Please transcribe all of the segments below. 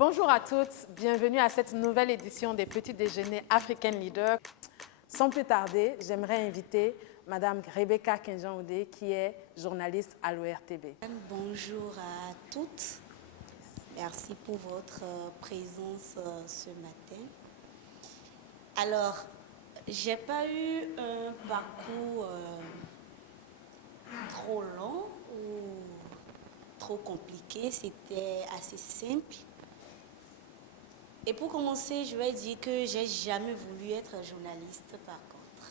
Bonjour à toutes, bienvenue à cette nouvelle édition des Petits Déjeuners African Leaders. Sans plus tarder, j'aimerais inviter Madame Rebecca Kinjan-Oudé, qui est journaliste à l'ORTB. Bonjour à toutes, merci pour votre présence ce matin. Alors, j'ai pas eu un parcours trop long ou trop compliqué, c'était assez simple. Et pour commencer, je vais dire que j'ai jamais voulu être journaliste par contre.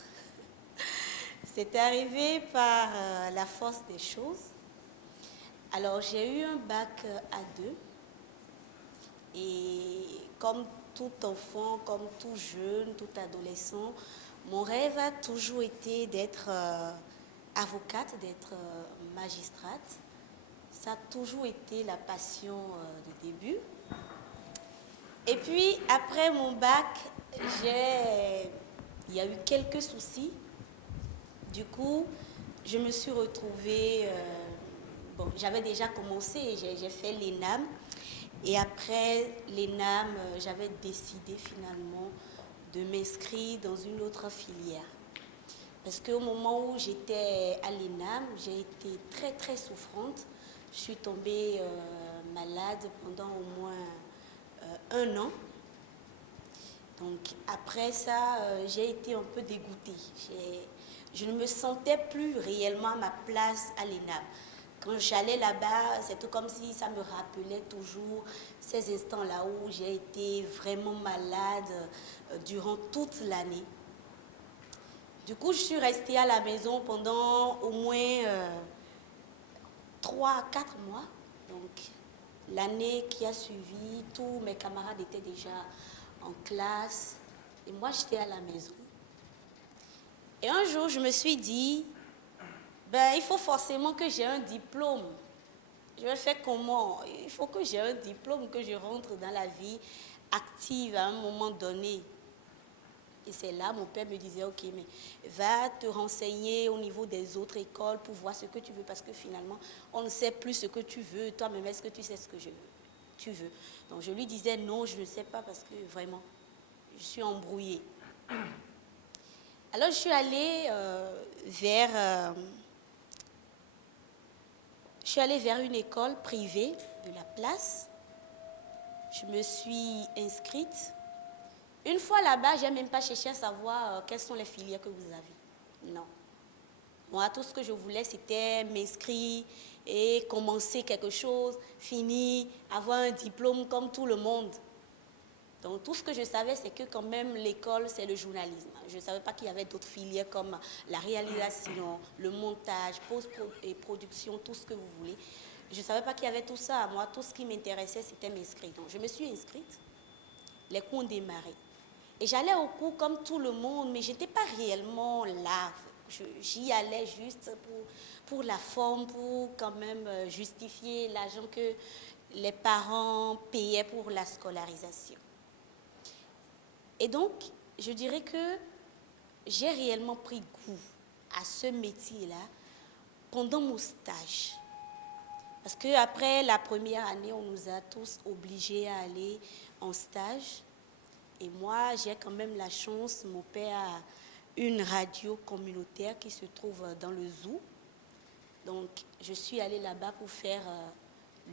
C'est arrivé par la force des choses. Alors, j'ai eu un bac A2 et comme tout enfant, comme tout jeune, tout adolescent, mon rêve a toujours été d'être avocate, d'être magistrate. Ça a toujours été la passion du début. Et puis, après mon bac, il y a eu quelques soucis. Du coup, je me suis retrouvée... j'avais déjà commencé, j'ai fait l'ENAM. Et après l'ENAM, j'avais décidé finalement de m'inscrire dans une autre filière. Parce qu'au moment où j'étais à l'ENAM, j'ai été très très souffrante. Je suis tombée malade pendant au moins 1 an. Donc après ça, j'ai été un peu dégoûtée. Je ne me sentais plus réellement à ma place à l'ENAM. Quand j'allais là-bas, c'était comme si ça me rappelait toujours ces instants-là où j'ai été vraiment malade durant toute l'année. Du coup, je suis restée à la maison pendant au moins 3 à 4 mois. Donc, l'année qui a suivi, tous mes camarades étaient déjà en classe et moi, j'étais à la maison. Et un jour, je me suis dit, il faut forcément que j'ai un diplôme. Je vais faire comment? Il faut que j'ai un diplôme, que je rentre dans la vie active à un moment donné. Et c'est là, mon père me disait, ok, mais va te renseigner au niveau des autres écoles pour voir ce que tu veux, parce que finalement, on ne sait plus ce que tu veux. Toi-même, est-ce que tu sais ce que tu veux? Donc, je lui disais, non, je ne sais pas, parce que vraiment, je suis embrouillée. Alors, je suis allée vers une école privée de la place. Je me suis inscrite. Une fois là-bas, je n'ai même pas cherché à savoir quelles sont les filières que vous avez. Non. Moi, tout ce que je voulais, c'était m'inscrire et commencer quelque chose, finir, avoir un diplôme comme tout le monde. Donc, tout ce que je savais, c'est que quand même, l'école, c'est le journalisme. Je ne savais pas qu'il y avait d'autres filières comme la réalisation, le montage, post et production, tout ce que vous voulez. Je ne savais pas qu'il y avait tout ça. Moi, tout ce qui m'intéressait, c'était m'inscrire. Donc, je me suis inscrite. Les cours ont démarré. Et j'allais au cours comme tout le monde, mais je n'étais pas réellement là. J'y allais juste pour la forme, pour quand même justifier l'argent que les parents payaient pour la scolarisation. Et donc, je dirais que j'ai réellement pris goût à ce métier-là pendant mon stage. Parce qu'après la première année, on nous a tous obligés à aller en stage. Et moi, j'ai quand même la chance, mon père a une radio communautaire qui se trouve dans le zoo. Donc, je suis allée là-bas pour faire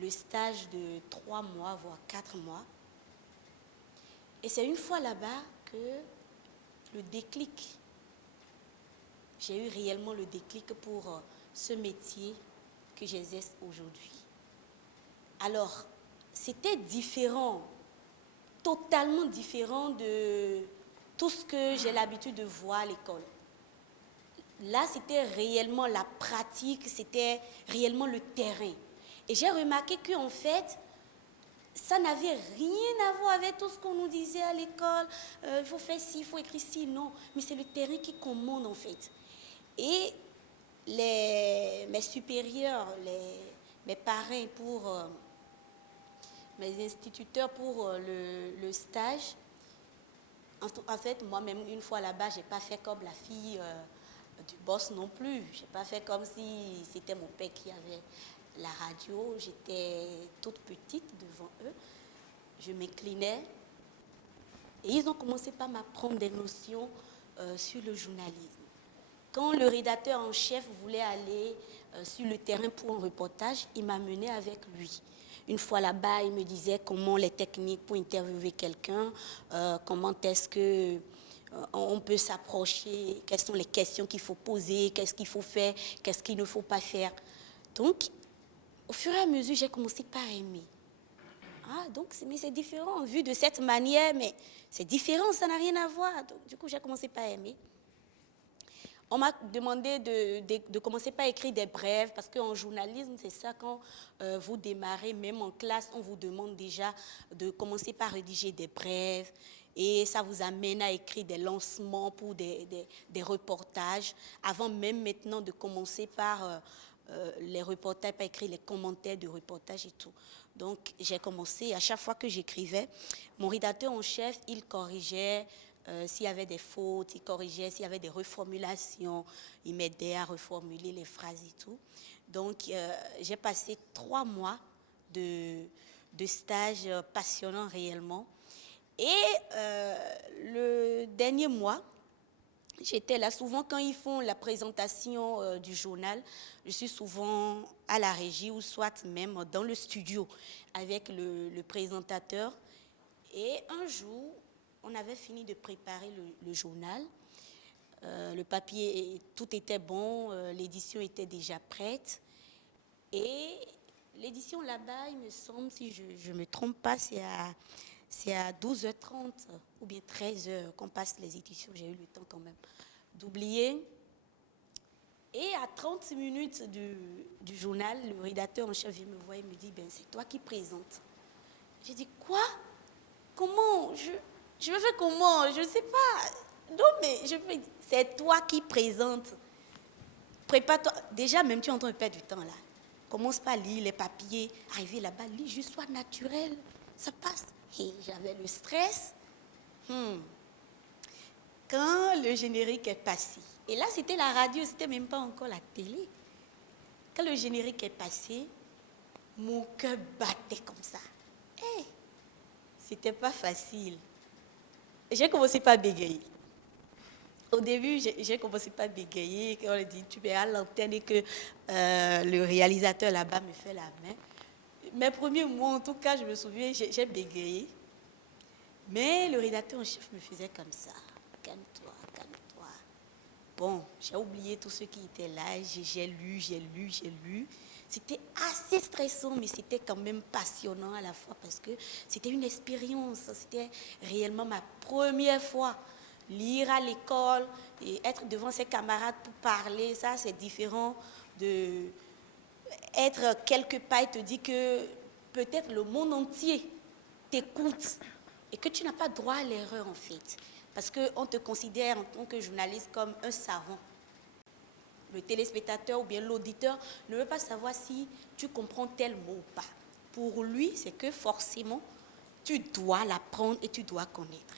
le stage de 3 mois, voire 4 mois. Et c'est une fois là-bas que le déclic, j'ai eu réellement le déclic pour ce métier que j'exerce aujourd'hui. Alors, c'était différent, totalement différent de tout ce que j'ai l'habitude de voir à l'école. Là, c'était réellement la pratique, c'était réellement le terrain. Et j'ai remarqué qu'en fait, ça n'avait rien à voir avec tout ce qu'on nous disait à l'école. Il faut faire ci, il faut écrire ci, non. Mais c'est le terrain qui commande en fait. Et mes supérieurs, mes parrains mes instituteurs pour le stage, en fait, moi-même, une fois là-bas, je n'ai pas fait comme la fille du boss non plus. Je n'ai pas fait comme si c'était mon père qui avait la radio. J'étais toute petite devant eux. je m'inclinais. Et ils ont commencé par m'apprendre des notions sur le journalisme. Quand le rédacteur en chef voulait aller sur le terrain pour un reportage, il m'amenait avec lui. Une fois là-bas, il me disait comment les techniques pour interviewer quelqu'un, comment est-ce que on peut s'approcher, quelles sont les questions qu'il faut poser, qu'est-ce qu'il faut faire, qu'est-ce qu'il ne faut pas faire. Donc, au fur et à mesure, j'ai commencé par aimer. Ah, donc, mais c'est différent, vu de cette manière, mais c'est différent, ça n'a rien à voir. Donc, du coup, j'ai commencé par aimer. On m'a demandé de commencer par écrire des brèves, parce qu'en journalisme, c'est ça, quand vous démarrez, même en classe, on vous demande déjà de commencer par rédiger des brèves, et ça vous amène à écrire des lancements pour des reportages, avant même maintenant de commencer par les reportages, par écrire les commentaires de reportages et tout. Donc, j'ai commencé, à chaque fois que j'écrivais, mon rédacteur en chef, il corrigeait, s'il y avait des fautes, il corrigeait, s'il y avait des reformulations, il m'aidait à reformuler les phrases et tout. Donc, j'ai passé 3 mois de stage passionnant réellement. Et le dernier mois, j'étais là. Souvent, quand ils font la présentation du journal, je suis souvent à la régie ou soit même dans le studio avec le présentateur. Et un jour, on avait fini de préparer le journal. Le papier, tout était bon, l'édition était déjà prête. Et l'édition là-bas, il me semble, si je ne me trompe pas, c'est à 12h30 ou bien 13h qu'on passe les éditions. J'ai eu le temps quand même d'oublier. Et à 30 minutes du journal, le rédacteur en chef vient me voir et me dit, ben, c'est toi qui présentes. J'ai dit, quoi? Comment? Je me fais comment? Je ne sais pas. Non, mais c'est toi qui présentes. Prépare-toi. Déjà, même tu es en train de perdre du temps là. Commence pas à lire les papiers. Arriver là-bas, lis juste, sois naturel. Ça passe. Et j'avais le stress. Quand le générique est passé, et là c'était la radio, c'était même pas encore la télé. Quand le générique est passé, mon cœur battait comme ça. C'était pas facile. J'ai commencé par bégayer. Au début, j'ai commencé par bégayer. On a dit, tu es à l'antenne et que le réalisateur là-bas me fait la main. Mes premiers mots, en tout cas, je me souviens, j'ai bégayé. Mais le rédacteur en chef me faisait comme ça. Calme-toi, calme-toi. Bon, j'ai oublié tout ce qui était là. J'ai lu. C'était assez stressant, mais c'était quand même passionnant à la fois parce que c'était une expérience. C'était réellement ma première fois. Lire à l'école et être devant ses camarades pour parler, ça c'est différent de être quelque part et te dire que peut-être le monde entier t'écoute et que tu n'as pas droit à l'erreur en fait. Parce qu'on te considère en tant que journaliste comme un savant. Le téléspectateur ou bien l'auditeur ne veut pas savoir si tu comprends tel mot ou pas. Pour lui, c'est que forcément, tu dois l'apprendre et tu dois connaître.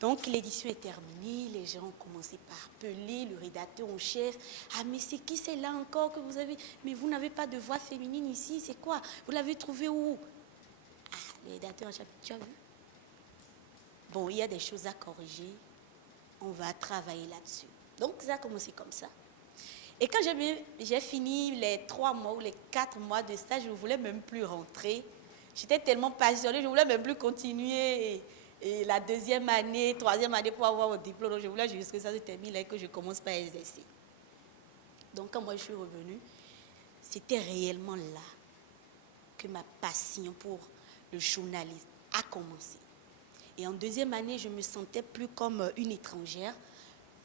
Donc, l'édition est terminée, les gens ont commencé par appeler le rédacteur en chef. Ah, mais c'est qui c'est là encore que vous avez? Mais vous n'avez pas de voix féminine ici, c'est quoi? Vous l'avez trouvé où? Ah, le rédacteur en chef, tu as vu? Bon, il y a des choses à corriger, on va travailler là-dessus. Donc, ça a commencé comme ça. Et quand j'ai fini les 3 mois ou les 4 mois de stage, je ne voulais même plus rentrer. J'étais tellement passionnée, je ne voulais même plus continuer. Et la 2e année, 3e année pour avoir mon diplôme, donc je voulais juste que ça se termine et que je commence par exercer. Donc quand moi je suis revenue, c'était réellement là que ma passion pour le journalisme a commencé. Et en 2e année, je me sentais plus comme une étrangère.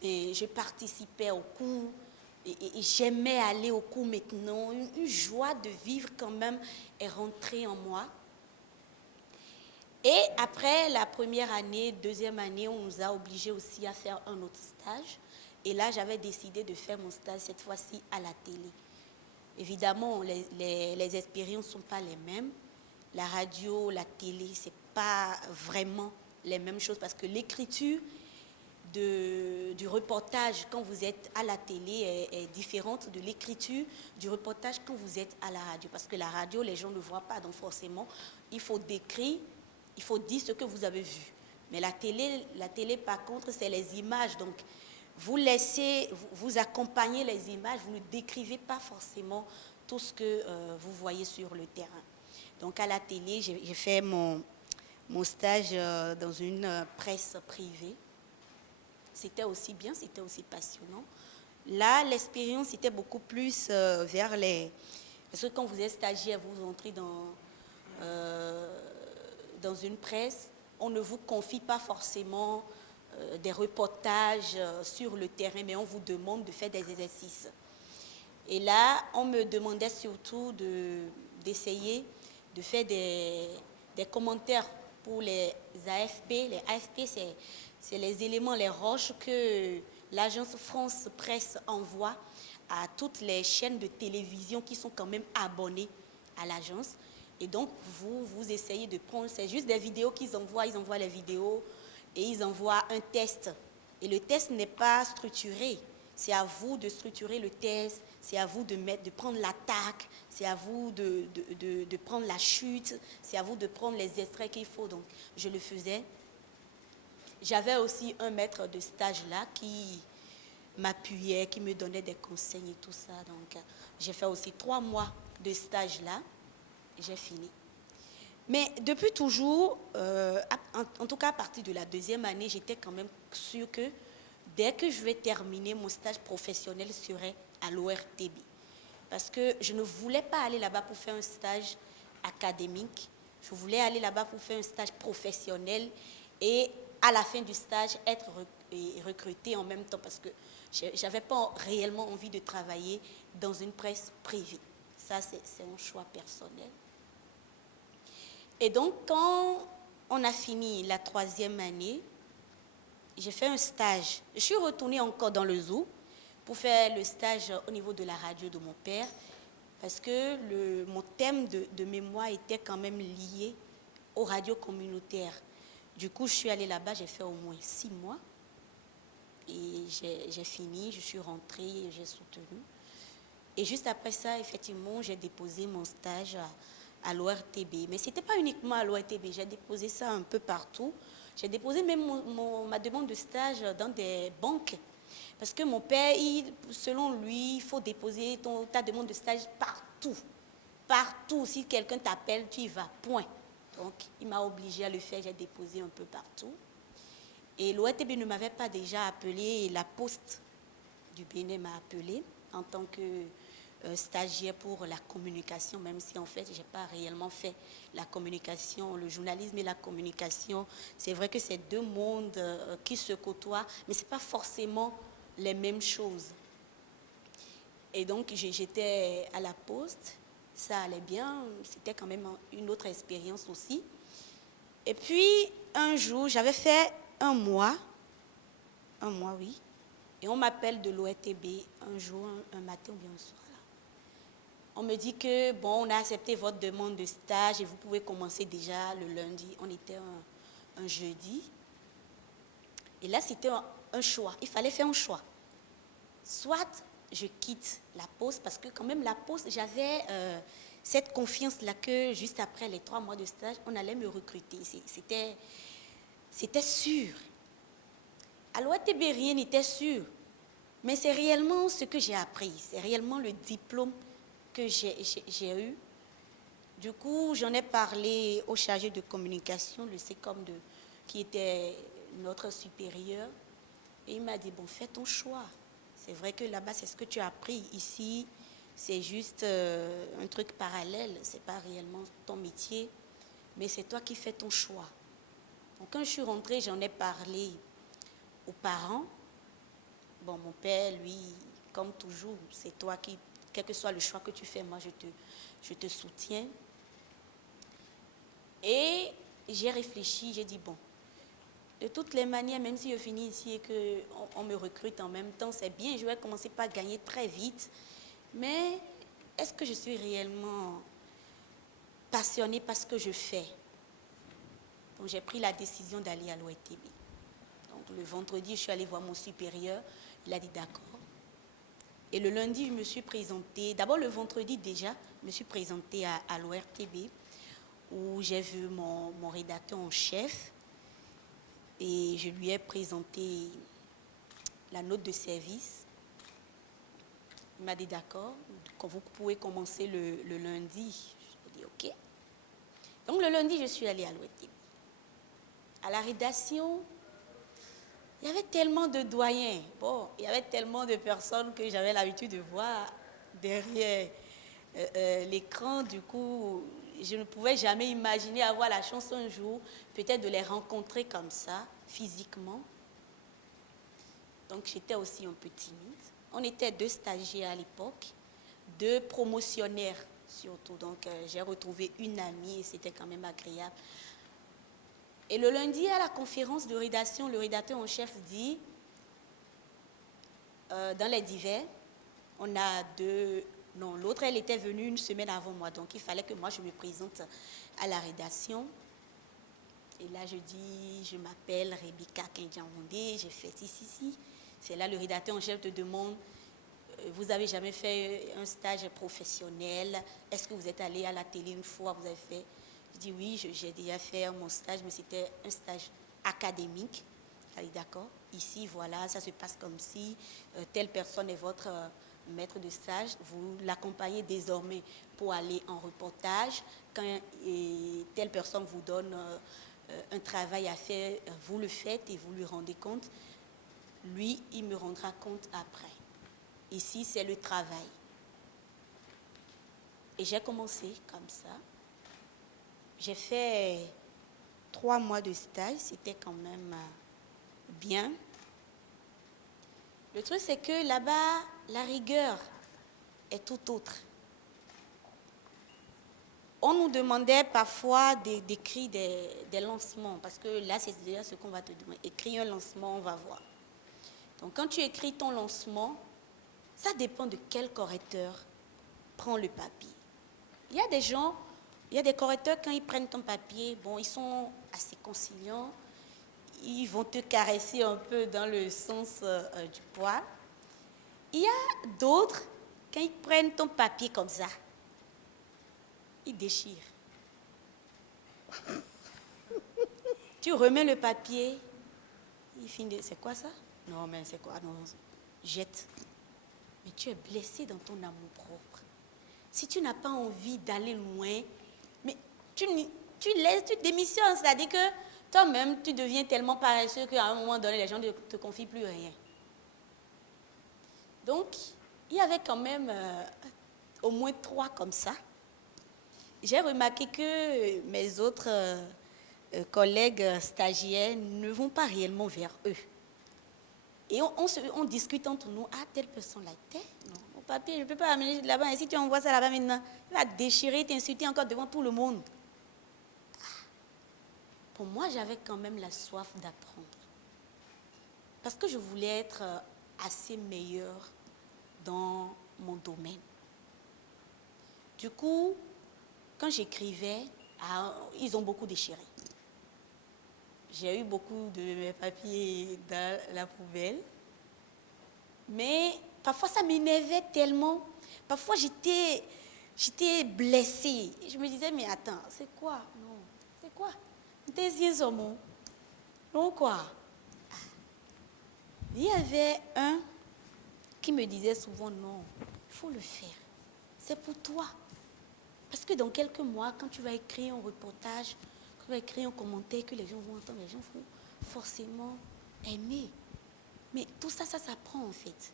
Et je participais aux cours et j'aimais aller aux cours maintenant. Une joie de vivre quand même est rentrée en moi. Et après la 1re année, 2e année, on nous a obligés aussi à faire un autre stage. Et là, j'avais décidé de faire mon stage cette fois-ci à la télé. Évidemment, les expériences ne sont pas les mêmes. La radio, la télé, ce n'est pas vraiment les mêmes choses parce que l'écriture du reportage quand vous êtes à la télé est différente de l'écriture du reportage quand vous êtes à la radio. Parce que la radio, les gens ne voient pas, donc forcément, il faut décrire, il faut dire ce que vous avez vu. Mais la télé par contre, c'est les images. Donc, vous laissez, vous accompagnez les images, vous ne décrivez pas forcément tout ce que vous voyez sur le terrain. Donc, à la télé, j'ai fait mon stage dans une presse privée. C'était aussi bien, c'était aussi passionnant. Là, l'expérience était beaucoup plus vers les... Parce que quand vous êtes stagiaire, vous entrez dans une presse, on ne vous confie pas forcément des reportages sur le terrain, mais on vous demande de faire des exercices. Et là, on me demandait surtout d'essayer de faire des commentaires pour les AFP. Les AFP, c'est les éléments, les roches que l'agence France Presse envoie à toutes les chaînes de télévision qui sont quand même abonnées à l'agence. Et donc, vous essayez de prendre, c'est juste des vidéos qu'ils envoient, ils envoient les vidéos et ils envoient un test. Et le test n'est pas structuré. C'est à vous de structurer le test, c'est à vous de prendre l'attaque, c'est à vous de prendre la chute, c'est à vous de prendre les extraits qu'il faut. Donc, je le faisais. J'avais aussi un maître de stage là qui m'appuyait, qui me donnait des conseils et tout ça. Donc, j'ai fait aussi 3 mois de stage là et j'ai fini. Mais depuis toujours, en tout cas à partir de la 2e année, j'étais quand même sûre que dès que je vais terminer, mon stage professionnel serait à l'ORTB. Parce que je ne voulais pas aller là-bas pour faire un stage académique. Je voulais aller là-bas pour faire un stage professionnel et à la fin du stage, être recrutée en même temps parce que je n'avais pas réellement envie de travailler dans une presse privée. Ça, c'est un choix personnel. Et donc, quand on a fini la 3e année, j'ai fait un stage. Je suis retournée encore dans le zoo pour faire le stage au niveau de la radio de mon père parce que mon thème de mémoire était quand même lié aux radios communautaires. Du coup, je suis allée là-bas, j'ai fait au moins 6 mois et j'ai fini, je suis rentrée, j'ai soutenu. Et juste après ça, effectivement, j'ai déposé mon stage à l'ORTB. Mais ce n'était pas uniquement à l'ORTB, j'ai déposé ça un peu partout. J'ai déposé même ma demande de stage dans des banques. Parce que mon père, selon lui, il faut déposer ta demande de stage partout. Partout. Si quelqu'un t'appelle, tu y vas. Point. Donc, il m'a obligée à le faire. J'ai déposé un peu partout. Et l'ORTB ne m'avait pas déjà appelé. La Poste du Bénin m'a appelé en tant que stagiaire pour la communication, même si en fait, je n'ai pas réellement fait la communication. Le journalisme et la communication, c'est vrai que c'est 2 mondes qui se côtoient, mais ce n'est pas forcément les mêmes choses. Et donc, j'étais à la Poste, ça allait bien, c'était quand même une autre expérience aussi. Et puis, un jour, j'avais fait 1 mois, oui, et on m'appelle de l'ORTB un jour, un matin ou bien un soir. On me dit que, bon, on a accepté votre demande de stage et vous pouvez commencer déjà le lundi. On était un jeudi. Et là, c'était un choix. Il fallait faire un choix. Soit je quitte la Poste, parce que quand même la Poste, j'avais cette confiance-là que juste après les 3 mois de stage, on allait me recruter. C'était sûr. À l'ORTB, rien n'était sûr. Mais c'est réellement ce que j'ai appris. C'est réellement le diplôme que j'ai eu. Du coup, j'en ai parlé au chargé de communication, le SECOM, qui était notre supérieur. Et il m'a dit, bon, fais ton choix. C'est vrai que là-bas, c'est ce que tu as appris. Ici, c'est juste un truc parallèle. Ce n'est pas réellement ton métier, mais c'est toi qui fais ton choix. Donc, quand je suis rentrée, j'en ai parlé aux parents. Bon, mon père, lui, comme toujours, c'est toi qui... Quel que soit le choix que tu fais, moi, je te soutiens. Et j'ai réfléchi, j'ai dit, bon, de toutes les manières, même si je finis ici et qu'on me recrute en même temps, c'est bien, je vais commencer par gagner très vite. Mais est-ce que je suis réellement passionnée par ce que je fais? Donc, j'ai pris la décision d'aller à l'ORTB. Donc, le vendredi, je suis allée voir mon supérieur. Il a dit d'accord. Et le lundi, je me suis présentée. D'abord, le vendredi déjà, je me suis présentée à l'ORTB où j'ai vu mon rédacteur en chef et je lui ai présenté la note de service. Il m'a dit d'accord, vous pouvez commencer le lundi. J'ai dit ok. Donc le lundi, je suis allée à l'ORTB. À la rédaction, il y avait tellement de doyens. Bon, il y avait tellement de personnes que j'avais l'habitude de voir derrière l'écran. Du coup, je ne pouvais jamais imaginer avoir la chance un jour, peut-être de les rencontrer comme ça, physiquement. Donc, j'étais aussi un peu timide. On était 2 stagiaires à l'époque, 2 promotionnaires surtout. Donc, j'ai retrouvé une amie et c'était quand même agréable. Et le lundi, à la conférence de rédaction, le rédacteur en chef dit, dans les divers, on a 2... Non, l'autre, elle était venue une semaine avant moi, donc il fallait que moi, je me présente à la rédaction. Et là, je dis, je m'appelle Rebecca Kenjan-Ondé, j'ai fait ici. C'est là, le rédacteur en chef te demande, vous avez jamais fait un stage professionnel? Est-ce que vous êtes allé à la télé une fois? Vous avez fait... Je dis oui, j'ai déjà fait mon stage, mais c'était un stage académique. Elle dit d'accord, ici, voilà, ça se passe comme si telle personne est votre maître de stage. Vous l'accompagnez désormais pour aller en reportage. Quand telle personne vous donne un travail à faire, vous le faites et vous lui rendez compte. Lui, il me rendra compte après. Ici, c'est le travail. Et j'ai commencé comme ça. J'ai fait 3 mois de stage, c'était quand même bien. Le truc, c'est que là-bas, la rigueur est tout autre. On nous demandait parfois d'écrire des lancements, parce que là, c'est déjà ce qu'on va te demander. Écris un lancement, on va voir. Donc, quand tu écris ton lancement, ça dépend de quel correcteur prend le papier. Il y a des gens, il y a des correcteurs, quand ils prennent ton papier, bon, ils sont assez conciliants, ils vont te caresser un peu dans le sens du poil. Il y a d'autres, quand ils prennent ton papier comme ça, ils déchirent. Tu remets le papier, il finit, c'est quoi ça? Non, mais c'est quoi? Non, jette. Mais tu es blessé dans ton amour propre. Si tu n'as pas envie d'aller loin, mais tu démissionnes, c'est-à-dire que toi-même, tu deviens tellement paresseux qu'à un moment donné, les gens ne te confient plus rien. Donc, il y avait quand même au moins 3 comme ça. J'ai remarqué que mes autres collègues stagiaires ne vont pas réellement vers eux. Et on discute entre nous. Ah, telle personne là, non, mon papier, je ne peux pas amener là-bas. Et si tu envoies ça là-bas maintenant, il va déchirer, t'insulter encore devant tout le monde. Pour moi, j'avais quand même la soif d'apprendre. Parce que je voulais être assez meilleure dans mon domaine. Du coup, quand j'écrivais, ils ont beaucoup déchiré. J'ai eu beaucoup de mes papiers dans la poubelle. Mais parfois, ça m'énervait tellement. Parfois, j'étais blessée. Je me disais, mais attends, c'est quoi? Non, c'est quoi? Tes yeux au monde. Non, quoi? Il y avait un qui me disait souvent, non, il faut le faire. C'est pour toi. Parce que dans quelques mois, quand tu vas écrire un reportage, quand tu vas écrire un commentaire que les gens vont entendre, les gens vont forcément aimer. Mais tout ça, ça s'apprend en fait.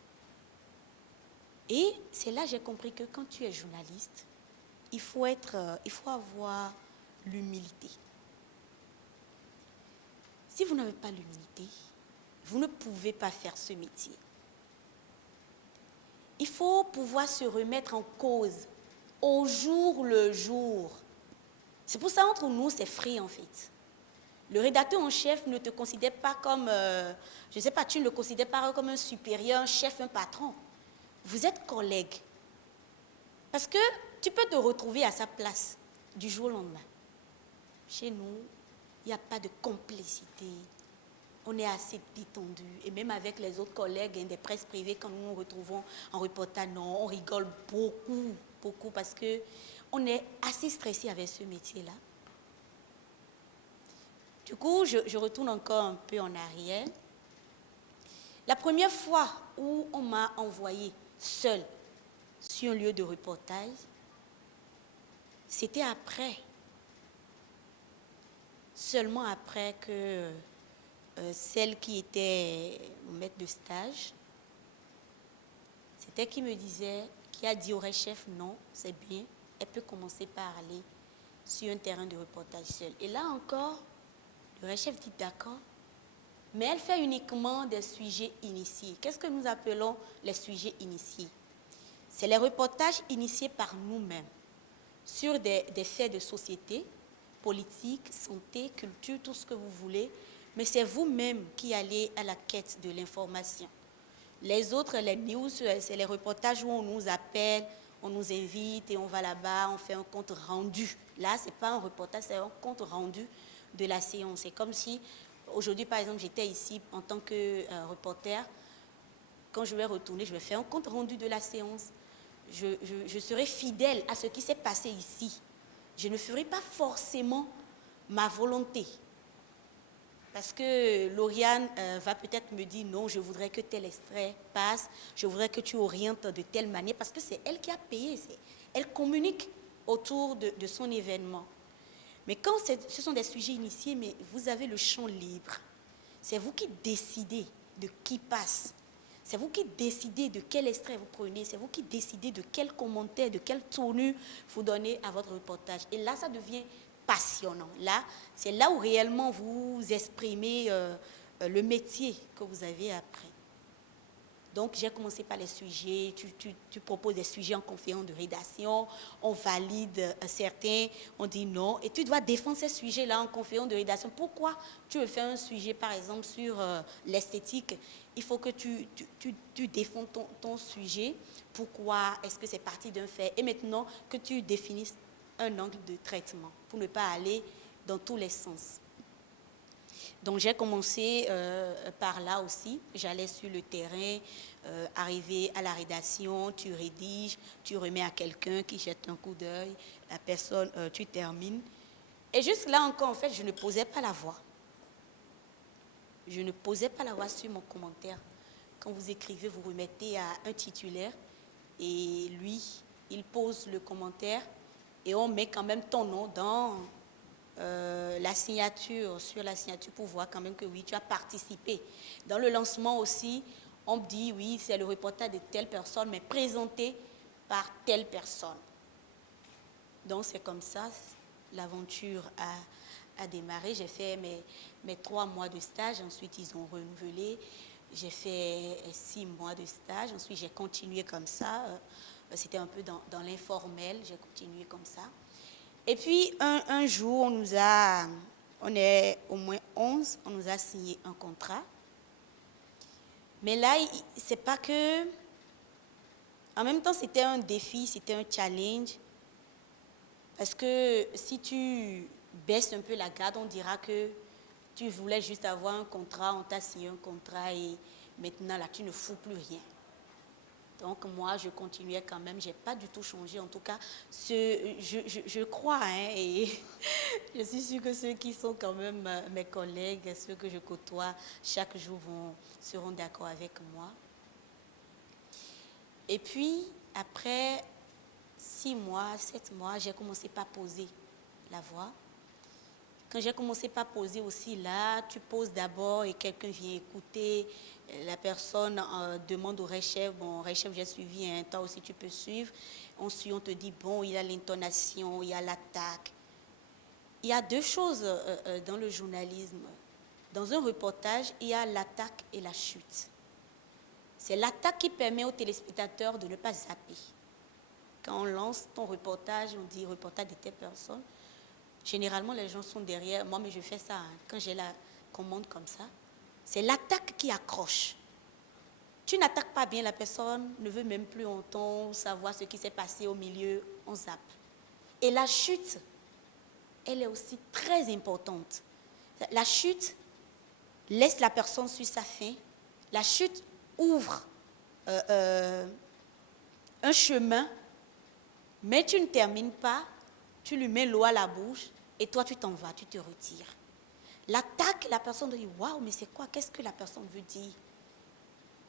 Et c'est là que j'ai compris que quand tu es journaliste, il faut avoir l'humilité. Si vous n'avez pas l'humilité, vous ne pouvez pas faire ce métier. Il faut pouvoir se remettre en cause au jour le jour. C'est pour ça, entre nous, c'est free en fait. Le rédacteur en chef ne te considère pas comme, je ne sais pas, tu ne le considères pas comme un supérieur, un chef, un patron. Vous êtes collègues. Parce que tu peux te retrouver à sa place du jour au lendemain. Chez nous, il n'y a pas de complicité. on est assez détendu. Et même avec les autres collègues des presses privées, quand nous nous retrouvons en reportage, non, on rigole beaucoup, beaucoup, parce qu'on est assez stressé avec ce métier-là. Du coup, je retourne encore un peu en arrière. La première fois où on m'a envoyé seule sur un lieu de reportage, c'était seulement après que celle qui était mon maître de stage, c'était qui me disait, qui a dit au chef, non, c'est bien, elle peut commencer par aller sur un terrain de reportage seule. Et là encore, le chef dit d'accord, mais elle fait uniquement des sujets initiés. Qu'est-ce que nous appelons les sujets initiés? C'est les reportages initiés par nous-mêmes sur des faits de société, politique, santé, culture, tout ce que vous voulez, mais c'est vous-même qui allez à la quête de l'information. Les autres, les news, c'est les reportages où on nous appelle, on nous invite et on va là-bas, on fait un compte rendu. Là, ce n'est pas un reportage, c'est un compte rendu de la séance. C'est comme si, aujourd'hui, par exemple, j'étais ici en tant que reporter. Quand je vais retourner, je vais faire un compte rendu de la séance. Je serai fidèle à ce qui s'est passé ici. Je ne ferai pas forcément ma volonté. Parce que Lauriane va peut-être me dire non, je voudrais que tel extrait passe, je voudrais que tu orientes de telle manière, parce que c'est elle qui a payé, elle communique autour de son événement. Mais quand ce sont des sujets initiés, mais vous avez le champ libre. C'est vous qui décidez de qui passe. C'est vous qui décidez de quel extrait vous prenez. C'est vous qui décidez de quel commentaire, de quelle tournure vous donnez à votre reportage. Et là, ça devient passionnant. Là, c'est là où réellement vous exprimez le métier que vous avez appris. Donc, j'ai commencé par les sujets. Tu proposes des sujets en conférence de rédaction. On valide certains. On dit non. Et tu dois défendre ces sujets-là en conférence de rédaction. Pourquoi tu veux faire un sujet, par exemple, sur l'esthétique? Il faut que tu défends ton sujet. Pourquoi est-ce que c'est parti d'un fait? Et maintenant, que tu définisses un angle de traitement pour ne pas aller dans tous les sens. Donc, j'ai commencé par là aussi. J'allais sur le terrain, arrivé à la rédaction, tu rédiges, tu remets à quelqu'un qui jette un coup d'œil, la personne, tu termines. Et juste là encore, en fait, je ne posais pas la voix. Je ne posais pas la voix sur mon commentaire. Quand vous écrivez, vous remettez à un titulaire et lui, il pose le commentaire et on met quand même ton nom dans la signature, sur la signature pour voir quand même que oui, tu as participé. Dans le lancement aussi, on me dit oui, c'est le reportage de telle personne, mais présenté par telle personne. Donc c'est comme ça, l'aventure a démarré. J'ai fait mes 3 mois de stage, ensuite ils ont renouvelé. J'ai fait 6 mois de stage, ensuite j'ai continué comme ça. C'était un peu dans l'informel, j'ai continué comme ça. Et puis, un jour, on est au moins 11, on nous a signé un contrat. Mais là, c'est pas que... En même temps, c'était un défi, c'était un challenge. Parce que si tu baisses un peu la garde, on dira que tu voulais juste avoir un contrat, on t'a signé un contrat et maintenant, là, tu ne fous plus rien. Donc, moi, je continuais quand même. Je n'ai pas du tout changé. En tout cas, je crois, et je suis sûre que ceux qui sont quand même mes collègues, ceux que je côtoie chaque jour seront d'accord avec moi. Et puis, après 6 mois, 7 mois, j'ai commencé par poser la voix. Quand j'ai commencé par poser aussi là, tu poses d'abord et quelqu'un vient écouter. La personne demande au chef, bon, chef, j'ai suivi, hein, toi aussi tu peux suivre. Ensuite, on te dit, bon, il y a l'intonation, il y a l'attaque. Il y a 2 choses dans le journalisme. Dans un reportage, il y a l'attaque et la chute. C'est l'attaque qui permet aux téléspectateurs de ne pas zapper. Quand on lance ton reportage, on dit reportage de telle personne. Généralement, les gens sont derrière moi, mais je fais ça quand j'ai la commande comme ça. C'est l'attaque qui accroche. Tu n'attaques pas bien, la personne ne veut même plus entendre, savoir ce qui s'est passé au milieu, on zappe. Et la chute, elle est aussi très importante. La chute, laisse la personne sur sa faim. La chute ouvre un chemin, mais tu ne termines pas, tu lui mets l'eau à la bouche et toi tu t'en vas, tu te retires. L'attaque, la personne dit « Waouh, mais c'est quoi? Qu'est-ce que la personne veut dire?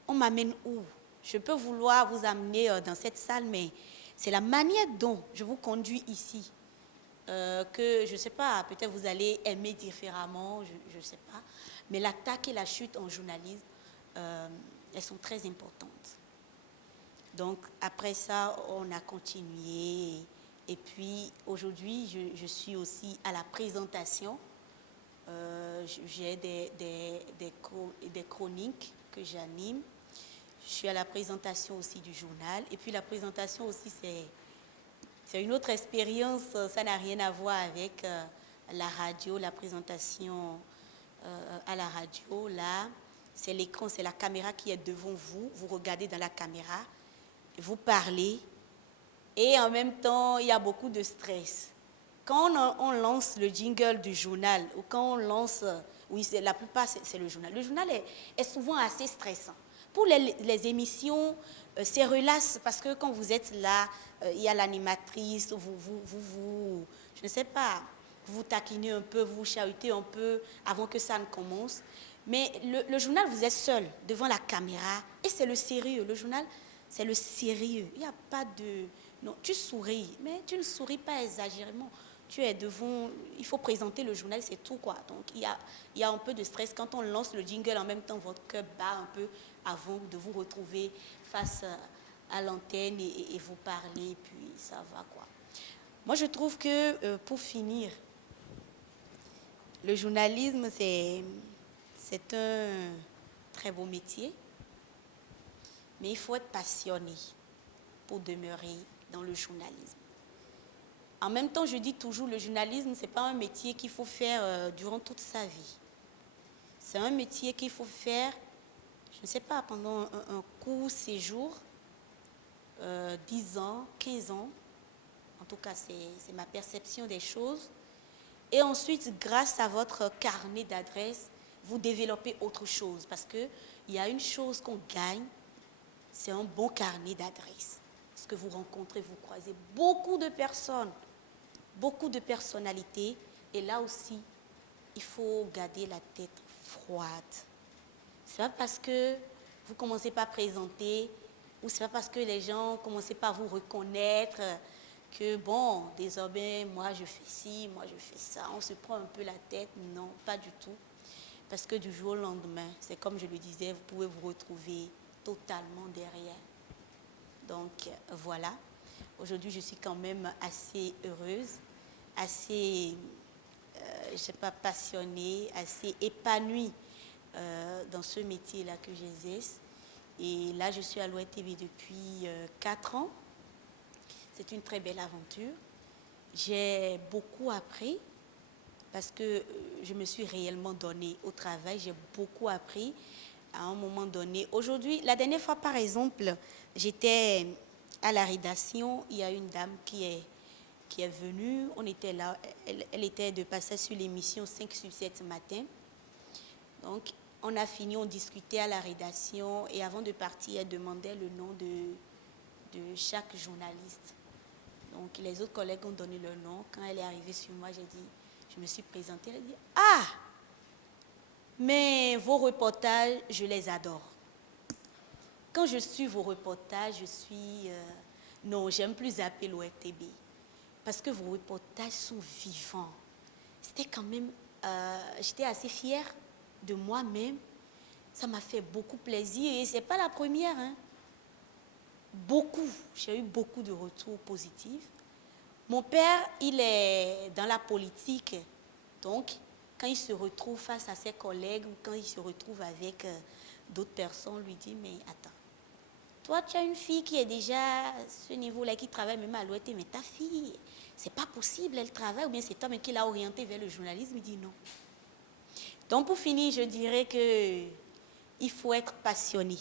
On m'amène où? Je peux vouloir vous amener dans cette salle, mais c'est la manière dont je vous conduis ici que, je ne sais pas, peut-être vous allez aimer différemment, je ne sais pas. Mais l'attaque et la chute en journalisme, elles sont très importantes. Donc, après ça, on a continué. Et puis, aujourd'hui, je suis aussi à la présentation. J'ai des chroniques que j'anime. Je suis à la présentation aussi du journal. Et puis, la présentation aussi, c'est une autre expérience. Ça n'a rien à voir avec la radio, la présentation à la radio. Là, c'est l'écran, c'est la caméra qui est devant vous. Vous regardez dans la caméra, vous parlez. Et en même temps, il y a beaucoup de stress. Quand on lance le jingle du journal, ou quand on lance, oui, la plupart, c'est le journal. Le journal est souvent assez stressant. Pour les émissions, c'est relax, parce que quand vous êtes là, il y a l'animatrice, je ne sais pas, vous taquinez un peu, vous chahutez un peu avant que ça ne commence. Mais le journal, vous êtes seul devant la caméra, et c'est le sérieux. Le journal, c'est le sérieux. Il n'y a pas de... Non, tu souris, mais tu ne souris pas exagérément. Tu es devant, il faut présenter le journal, c'est tout quoi. Donc il y a un peu de stress quand on lance le jingle, en même temps votre cœur bat un peu avant de vous retrouver face à l'antenne et vous parler, puis ça va quoi. Moi je trouve que pour finir, le journalisme c'est un très beau métier, mais il faut être passionné pour demeurer dans le journalisme. En même temps, je dis toujours, le journalisme, ce n'est pas un métier qu'il faut faire durant toute sa vie. C'est un métier qu'il faut faire, je ne sais pas, pendant un court séjour, 10 ans, 15 ans. En tout cas, c'est ma perception des choses. Et ensuite, grâce à votre carnet d'adresses, vous développez autre chose. Parce qu'il y a une chose qu'on gagne, c'est un bon carnet d'adresses. Parce que vous rencontrez, vous croisez beaucoup de personnes, beaucoup de personnalités, et là aussi, il faut garder la tête froide. C'est pas parce que vous commencez pas à présenter, ou c'est pas parce que les gens commencent pas à vous reconnaître que bon, désormais, moi je fais ci, moi je fais ça, on se prend un peu la tête. Non, pas du tout. Parce que du jour au lendemain, c'est comme je le disais, vous pouvez vous retrouver totalement derrière. Donc voilà. Aujourd'hui, je suis quand même assez heureuse, assez, je ne sais pas, passionnée, assez épanouie dans ce métier-là que j'exerce. Et là, je suis à l'ORTB depuis 4 ans. C'est une très belle aventure. J'ai beaucoup appris parce que je me suis réellement donnée au travail. J'ai beaucoup appris à un moment donné. Aujourd'hui, la dernière fois, par exemple, j'étais à la rédaction, il y a une dame qui est venue, on était là, elle était de passage sur l'émission 5 sur 7 matin. Donc, on a fini, on discutait à la rédaction et avant de partir, elle demandait le nom de chaque journaliste. Donc, les autres collègues ont donné leur nom. Quand elle est arrivée sur moi, je me suis présentée, elle a dit « Ah, mais vos reportages, je les adore. » Quand je suis vos reportages, je suis... non, j'aime plus appeler l'ORTB. Parce que vos reportages sont vivants. C'était quand même... j'étais assez fière de moi-même. Ça m'a fait beaucoup plaisir. Et ce n'est pas la première. Hein. Beaucoup. J'ai eu beaucoup de retours positifs. Mon père, il est dans la politique. Donc, quand il se retrouve face à ses collègues ou quand il se retrouve avec d'autres personnes, on lui dit, mais attends. Toi, tu as une fille qui est déjà à ce niveau-là, qui travaille même à l'ORTB, mais ta fille, c'est pas possible, elle travaille, ou bien c'est toi mais qui l'a orientée vers le journalisme. Il dit non. Donc, pour finir, je dirais qu'il faut être passionné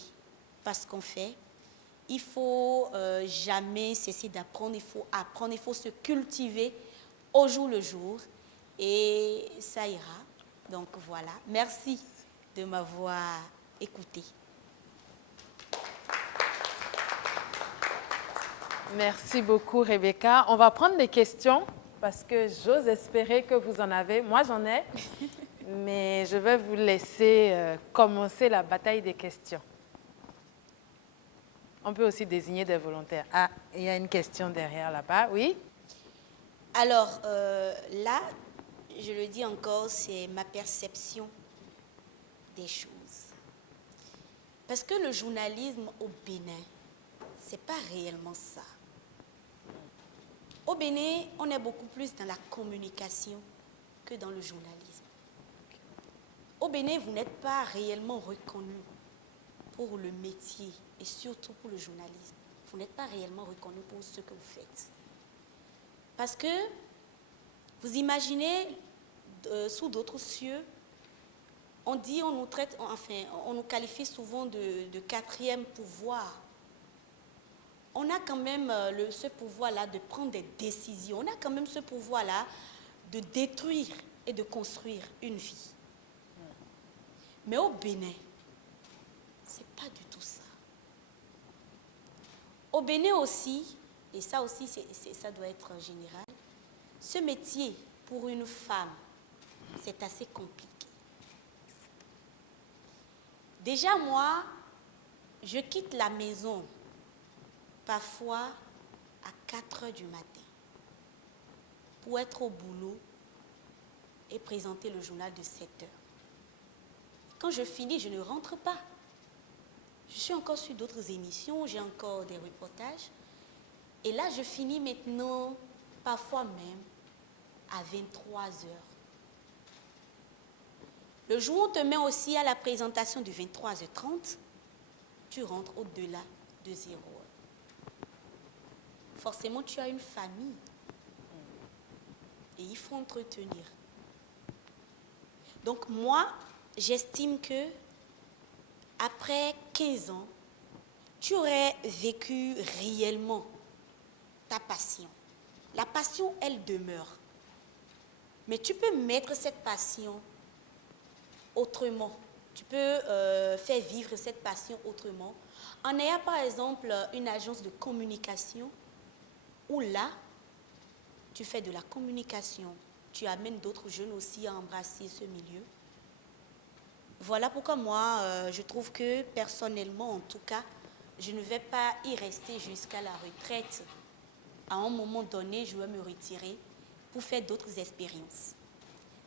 par ce qu'on fait. Il ne faut jamais cesser d'apprendre, il faut apprendre, il faut se cultiver au jour le jour, et ça ira. Donc, voilà. Merci. de m'avoir écoutée. Merci beaucoup, Rebecca. On va prendre des questions parce que j'ose espérer que vous en avez. Moi, j'en ai, mais je vais vous laisser commencer la bataille des questions. On peut aussi désigner des volontaires. Ah, il y a une question derrière là-bas, oui? Alors, là, je le dis encore, c'est ma perception des choses. Parce que le journalisme au Bénin, ce n'est pas réellement ça. Au Bénin, on est beaucoup plus dans la communication que dans le journalisme. Au Bénin, vous n'êtes pas réellement reconnu pour le métier et surtout pour le journalisme. Vous n'êtes pas réellement reconnu pour ce que vous faites. Parce que vous imaginez, sous d'autres cieux, on dit, on nous traite, enfin, on nous qualifie souvent de quatrième pouvoir. On a quand même ce pouvoir-là de prendre des décisions. On a quand même ce pouvoir-là de détruire et de construire une vie. Mais au Bénin, ce n'est pas du tout ça. Au Bénin aussi, et ça aussi, ça doit être général, ce métier pour une femme, c'est assez compliqué. Déjà, moi, je quitte la maison parfois à 4 heures du matin pour être au boulot et présenter le journal de 7 heures. Quand je finis, je ne rentre pas. Je suis encore sur d'autres émissions, j'ai encore des reportages. Et là, je finis maintenant, parfois même, à 23 heures. Le jour où on te met aussi à la présentation de 23h30, tu rentres au-delà de 0 heure. Forcément, tu as une famille. Et il faut entretenir. Donc moi, j'estime que après 15 ans, tu aurais vécu réellement ta passion. La passion, elle demeure. Mais tu peux mettre cette passion autrement. Tu peux faire vivre cette passion autrement. En ayant par exemple une agence de communication où là, tu fais de la communication, tu amènes d'autres jeunes aussi à embrasser ce milieu. Voilà pourquoi moi, je trouve que personnellement, en tout cas, je ne vais pas y rester jusqu'à la retraite. À un moment donné, je vais me retirer pour faire d'autres expériences.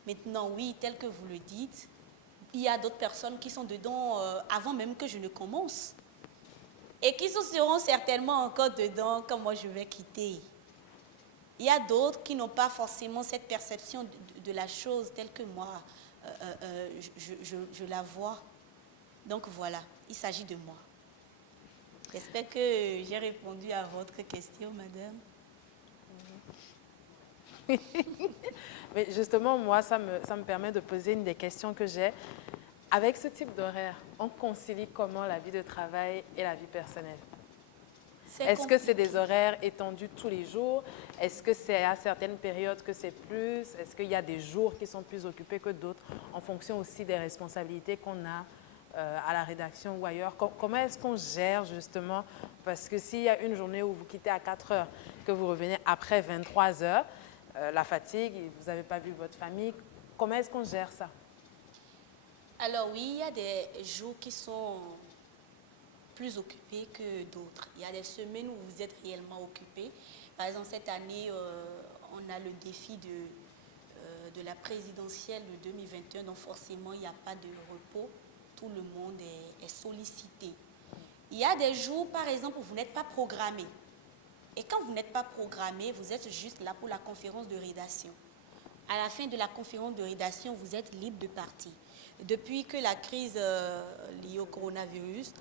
Maintenant, oui, tel que vous le dites, il y a d'autres personnes qui sont dedans avant même que je ne commence. Et qui seront certainement encore dedans quand moi je vais quitter. Il y a d'autres qui n'ont pas forcément cette perception de la chose telle que moi, je la vois. Donc voilà, il s'agit de moi. J'espère que j'ai répondu à votre question, madame. Mais justement, moi, ça me permet de poser une des questions que j'ai. Avec ce type d'horaire, on concilie comment la vie de travail et la vie personnelle? Est-ce que c'est des horaires étendus tous les jours? Est-ce que c'est à certaines périodes que c'est plus? Est-ce qu'il y a des jours qui sont plus occupés que d'autres en fonction aussi des responsabilités qu'on a à la rédaction ou ailleurs? Comment est-ce qu'on gère justement? Parce que s'il y a une journée où vous quittez à 4 heures, que vous revenez après 23 heures, la fatigue, vous n'avez pas vu votre famille, comment est-ce qu'on gère ça? Alors oui, il y a des jours qui sont plus occupés que d'autres. Il y a des semaines où vous êtes réellement occupés. Par exemple, cette année, on a le défi de la présidentielle de 2021, donc forcément, il n'y a pas de repos. Tout le monde est sollicité. Il y a des jours, par exemple, où vous n'êtes pas programmé. Et quand vous n'êtes pas programmé, vous êtes juste là pour la conférence de rédaction. À la fin de la conférence de rédaction, vous êtes libre de partir. Depuis que la crise liée au coronavirus,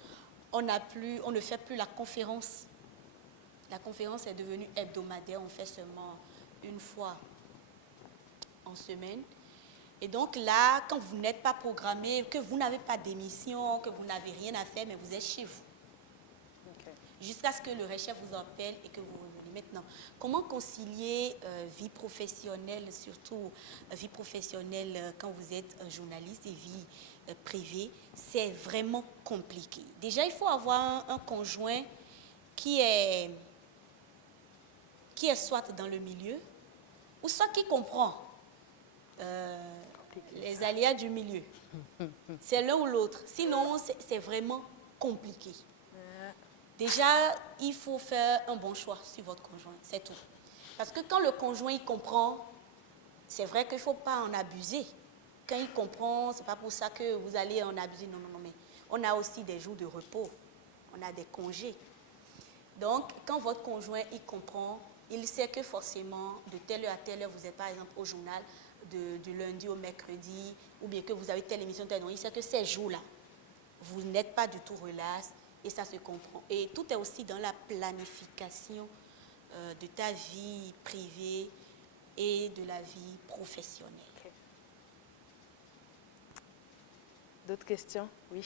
on ne fait plus la conférence. La conférence est devenue hebdomadaire, on fait seulement une fois en semaine. Et donc là, quand vous n'êtes pas programmé, que vous n'avez pas d'émission, que vous n'avez rien à faire, mais vous êtes chez vous. Okay. Jusqu'à ce que le chef vous appelle et que vous revenez. Maintenant, comment concilier vie professionnelle, surtout vie professionnelle quand vous êtes journaliste et vie privée? C'est vraiment compliqué. Déjà, il faut avoir un conjoint qui est soit dans le milieu, ou soit qui comprend les aléas du milieu. C'est l'un ou l'autre. Sinon, c'est vraiment compliqué. Déjà, il faut faire un bon choix sur votre conjoint, c'est tout. Parce que quand le conjoint, il comprend, c'est vrai qu'il ne faut pas en abuser. Quand il comprend, ce n'est pas pour ça que vous allez en abuser. Non, non, non, mais on a aussi des jours de repos, on a des congés. Donc, quand votre conjoint, il comprend, il sait que forcément, de telle heure à telle heure, vous êtes par exemple au journal, du lundi au mercredi, ou bien que vous avez telle émission, telle, non, il sait que ces jours-là, vous n'êtes pas du tout relax, et ça se comprend. Et tout est aussi dans la planification de ta vie privée et de la vie professionnelle. Okay. D'autres questions? Oui.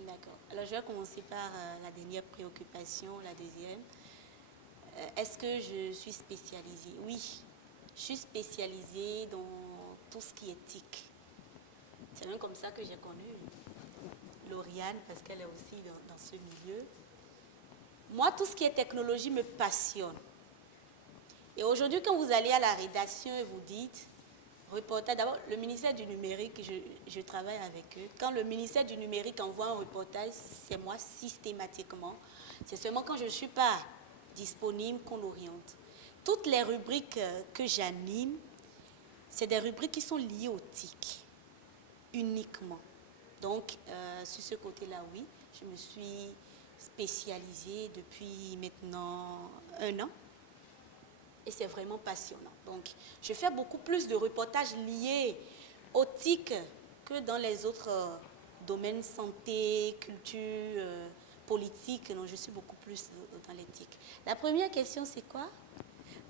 D'accord. Alors, je vais commencer par la dernière préoccupation, la deuxième. Est-ce que je suis spécialisée? Oui, je suis spécialisée dans tout ce qui est TIC. C'est même comme ça que j'ai connu Lauriane, parce qu'elle est aussi dans ce milieu. Moi, tout ce qui est technologie me passionne. Et aujourd'hui, quand vous allez à la rédaction et vous dites, reportage, d'abord, le ministère du numérique, je travaille avec eux. Quand le ministère du numérique envoie un reportage, c'est moi systématiquement. C'est seulement quand je ne suis pas disponible qu'on l'oriente. Toutes les rubriques que j'anime, c'est des rubriques qui sont liées au TIC, uniquement. Donc, sur ce côté-là, oui, je me suis spécialisée depuis maintenant 1 an. Et c'est vraiment passionnant. Donc, je fais beaucoup plus de reportages liés au TIC que dans les autres domaines santé, culture, politique. Non, je suis beaucoup plus dans l'éthique. La première question, c'est quoi?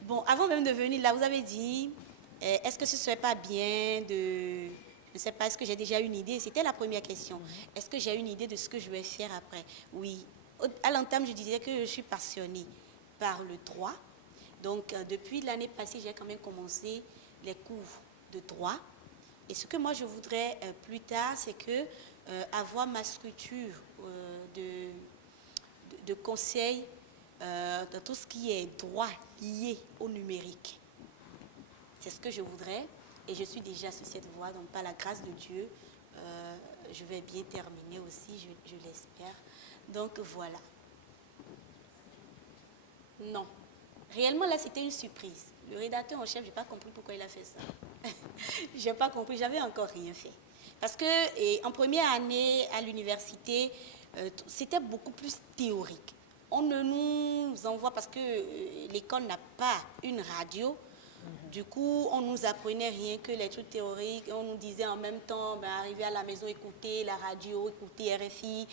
Bon, avant même de venir là, vous avez dit, est-ce que ce ne serait pas bien de... Je ne sais pas, est-ce que j'ai déjà une idée? C'était la première question. Est-ce que j'ai une idée de ce que je vais faire après? Oui. À l'entame, je disais que je suis passionnée par le droit. Donc, depuis l'année passée, j'ai quand même commencé les cours de droit. Et ce que moi, je voudrais plus tard, c'est que avoir ma structure de conseil dans tout ce qui est droit lié au numérique. C'est ce que je voudrais. Et je suis déjà sur cette voie. Donc, par la grâce de Dieu, je vais bien terminer aussi, je l'espère. Donc, voilà. Non. Réellement, là, c'était une surprise. Le rédacteur en chef, je n'ai pas compris pourquoi il a fait ça. Je n'ai pas compris, j'avais encore rien fait. Parce que en première année à l'université, c'était beaucoup plus théorique. On ne nous envoie, parce que l'école n'a pas une radio. Du coup, on ne nous apprenait rien que les trucs théoriques. On nous disait en même temps, arrivez à la maison, écoutez la radio, écoutez RFI,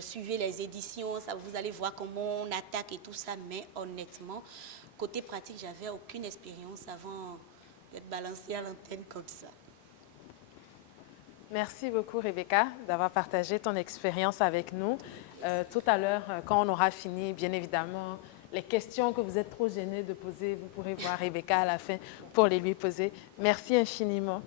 suivez les éditions, ça, vous allez voir comment on attaque et tout ça. Mais honnêtement, côté pratique, j'avais aucune expérience avant d'être balancée à l'antenne comme ça. Merci beaucoup, Rebecca, d'avoir partagé ton expérience avec nous. Tout à l'heure, quand on aura fini, bien évidemment, les questions que vous êtes trop gênés de poser, vous pourrez voir Rebecca à la fin pour les lui poser. Merci infiniment.